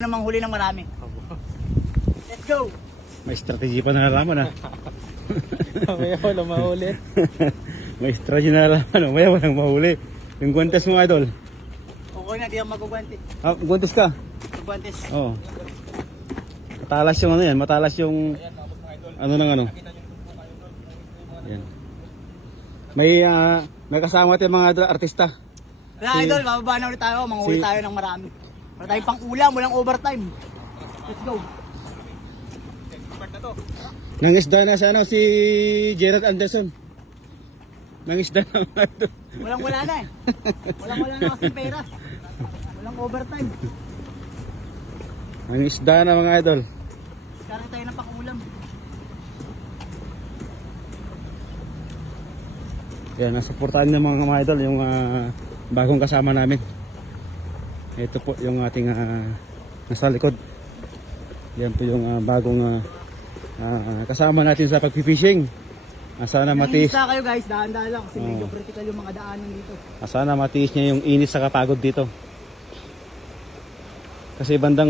Namang huli ng marami. Let's go! May strategy pa na nalaman, ha? May wala mahuli. May strategy na nalaman, may walang mahuli. Yung guantes mo, idol. Okay na, di ako magugwantes. Ah, guantes ka? Magugwantes. Oo. Matalas yung ano yan, matalas yung ano ng ano. Yan. May kasama tayong mga artista. Kaya idol, bababa na ulit tayo. Manghuli tayo ng marami. Wala tayong pang ulam, walang overtime. Let's go! Nangisda na sa ano, si Gerard Anderson. Nangisda na mga idol. Walang wala na eh. Walang wala na kasing pera. Walang overtime. Nangisda na mga idol. Kaya tayo ng pang ulam. Yan, nasuportahan ng mga idol yung bagong kasama namin. Ito po yung ating nasa likod. Yan po yung bagong kasama natin sa pagpipishing. Sana matiis. Nangisa kayo guys, dahan-dahan lang kasi medyo critical yung mga daanan dito. Sana matiis niya yung init sa kapagod dito. Kasi bandang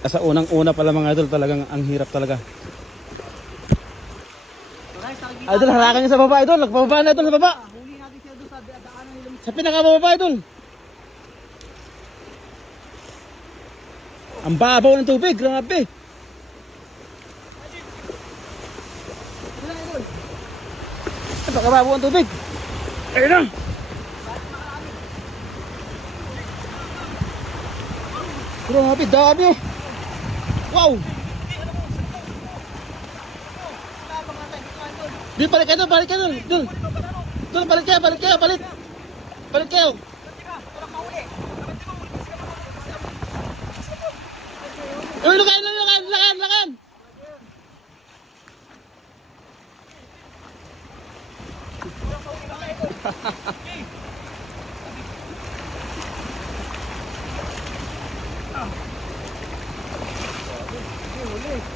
sa unang-una pala mga idol, talagang ang hirap talaga. So guys, nakikita Idol, harakan niya sa baba, idol. Nagbababa na idol sa baba. huli natin siya doon sa daanan nila. Sa pinakababa, idol. Ang babaw ng tubig, grabe. Wala idol. Napakababaw ang tubig. Ayun na. Grabe, dami. Wow. Di, balik kayo, balik kayo. Dul. Dul, balik kayo, balik kayo, balik. Balik kayo. Uy, lakan, lakan, lakan, lakan.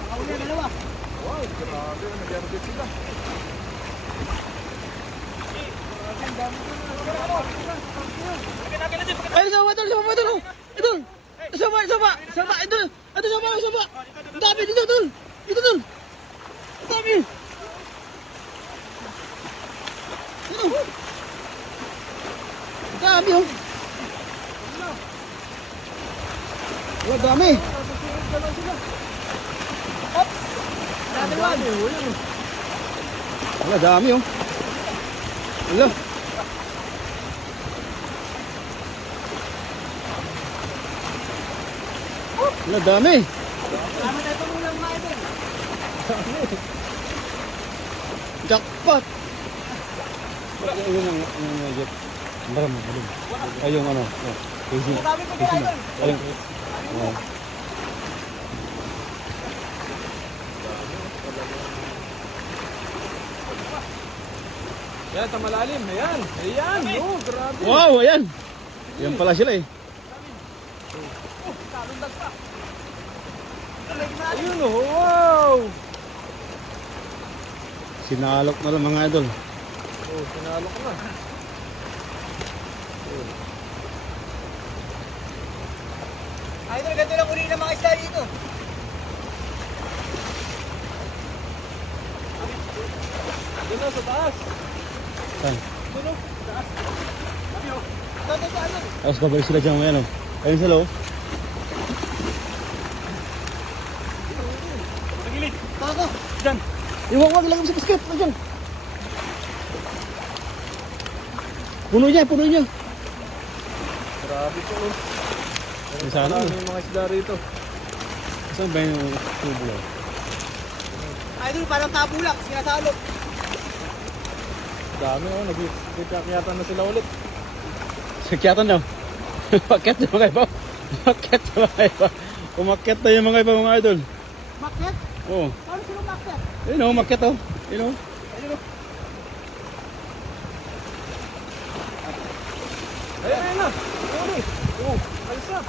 Nakahuli ang dalawa. Wow, grabe. Nagyarap sila. Ay, sama, idol, sama, idol. Idol. Sama, sama, sama, idol. Idol, sama, sama. Ang dami dito, idol. Dito, idol. Ang dami. Idol. Ang dami, oh. Wala, dami. Wala, dami, oh. Wala. Wala, dami. Tama tayo pang ulam mga idol. Jackpot! Ayun ang medyo. Maram, maram. Ay, yung ano. Easy. Marami pa dyan idol. Ayun. Oh. Yan, sa malalim. Ayan. Ayan. Oh, grabe. Wow, ayan. Yan pala sila eh. Ayun oh. Wow. Sinalok na lang mga idol. Oh, sinalo ko na. Idol, ganito lang uli ng mga isda dito. Doon na sa taas. Saan? Doon oh. Taas. Dito sa ano? Tapos babalik sila dyan mga ano. Ayun sila oh. Tako. Dyan. Yung wag lagay mo sa basket. Dyan. Puno niya, puno niya. Grabe po oh. Yung sana Marami yung mga isda rito. Saan ba yung tubo? Idol, parang tabulak, sinasalok. Dami oh. Nagkikakyatan na sila ulit. Sakyatan daw. Umakyat na mga iba. Umakyat na mga iba. Umakyat na yung mga iba mga idol. Maket? Oo. Paano sila maket? Ayun o, umakyat o. Ayun o. Ayun o. Ayan na. Oh, alis na.